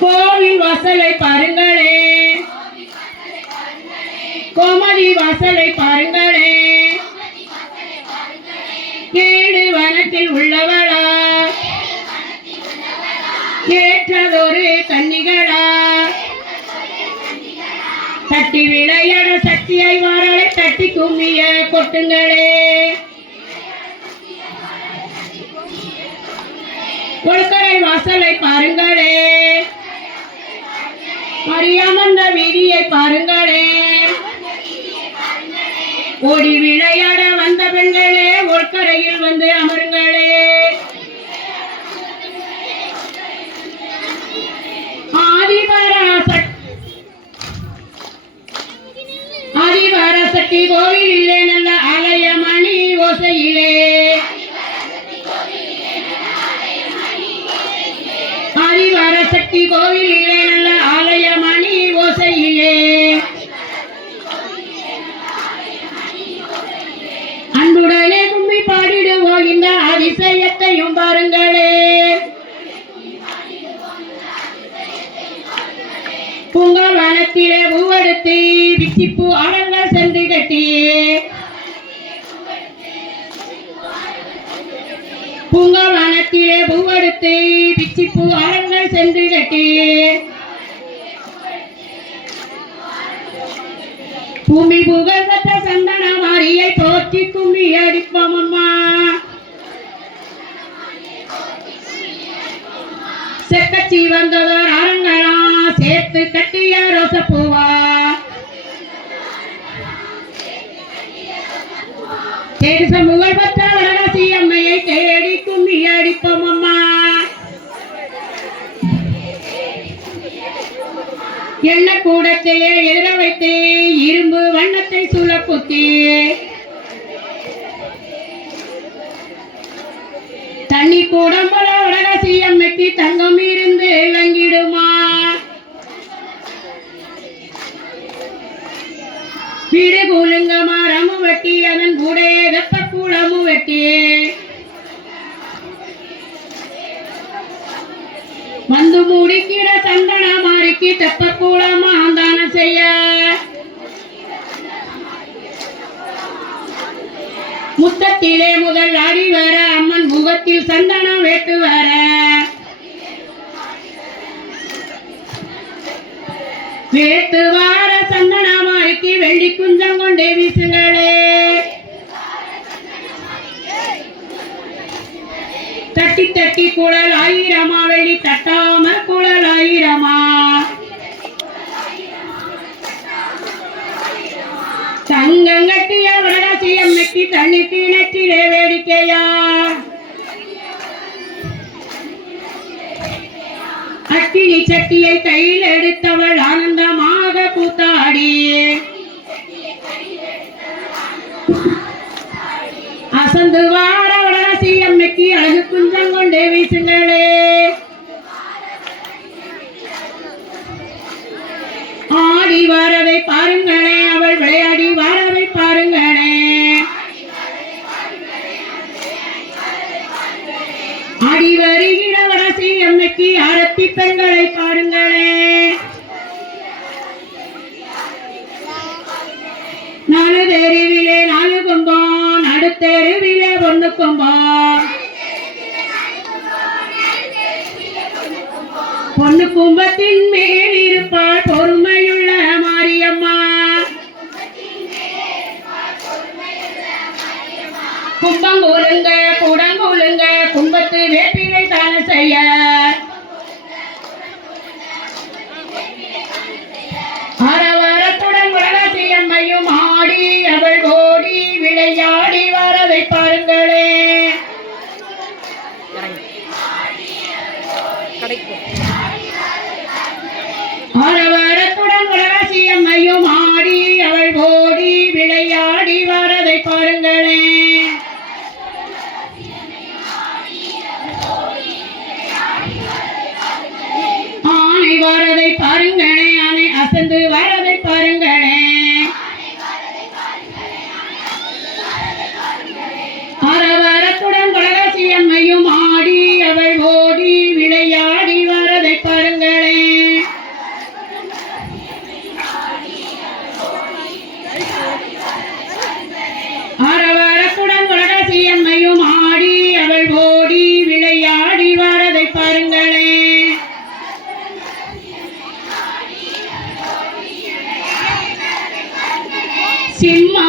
கோவில் வாசலை பாருங்களே. கோமதி வாசலை பாருங்களே. கேடு வனத்தில் உள்ளவளா. கேட்டதொரு கன்னிகளா. தட்டி விளையாட சக்தியை வாராளை தட்டி கும்மிய கொட்டுங்களே. கொழுக்கரை வாசலை பாருங்களே. மரியாமந்த வீதியை பாருங்களே. ஓடி விளையாட வந்த பெண்களே ஒற்கரையில் வந்து அமருங்களே. ஆதிபராசக்தி கோவில் கோவிலிலே நல்ல ஆலய மணி ஓசையிலே. சக்தி கோவிலிலே நல்ல ஆலய மணி ஓசையிலே. அன்புடனே கும்பி பாடிடுவோம் இந்த அதிசயத்தையும் பாருங்களே. பூங்கா வனத்திலே பூவெடுத்து பிச்சிப்பூ அடங்கள் சென்று கட்டி. பூங்காவனத்திலே பூவெடுத்து பிச்சிப்பூ அடங்கள் சென்று கட்டி பூமி புகழ் சந்தன மாரியை போற்றி கும்மி அடிப்போம் அம்மா. செக்கச்சி வந்ததோர் அரங்கனா சேர்த்து கட்டிய ரோசப்பூவா. தேடி சமூக பத்தா எண்ண கூடத்தையே எதிர வைத்தே இரும்பு வண்ணத்தை சுழக்குத்தி தண்ணி கூடம் போல வடகாசி அம்மைக்கு தங்கம் இருந்து விளங்கிடுமா? வீடு கூலுங்க மரமும் வெட்டி அதன் கூட வெப்ப கூடமும் வெட்டியே வந்து முடிக்கிற சந்தன மாறிக்கு தெப்ப கூடமா தான செய்ய. முத்தத்திலே முதல் அடி வர அம்மன் முகத்தில் சந்தனம் வேட்டு வர. வேட்டு வார சந்தன மாறிக்கு வெள்ளி குஞ்சம் கொண்டே வீசுங்களே. தட்டி தட்டி குழல் ஆயிரமா வெள்ளி தட்டம் செட்டியை கையில் எடுத்தவள் ஆனந்தமாக கூத்தாடி அசந்து வார வளரசி அம்மைக்கு அழகு குஞ்சம் கொண்டே வீசுங்களே. ஆடி வாரவை பாருங்களே அவள் விளையாடி வாரவை பாருங்களே. ஆடி வருகிறவர் வடசி அம்மைக்கு ஆரத்தி பெண்களை பாருங்களே நாலு தெருவிலே நாலு கும்பம் நடுத்தெருவிலே ஒண்ணு கும்பம். பொண்ணு கும்பத்தின் மேல் இருப்பாள் பொறுமையுள்ள மாரியம்மா. கும்பம் கூலுங்க குடம் கூலுங்க கும்பத்து வேப்பிலை ஆரவாரத்துடன் வடகாசி அம்மையும் ஆடி அவள் ஓடி விளையாடி வரதை பாருங்களே. ஆனை வரதை பாருங்களே ஆனை அசந்து வரதை பாருங்கள்.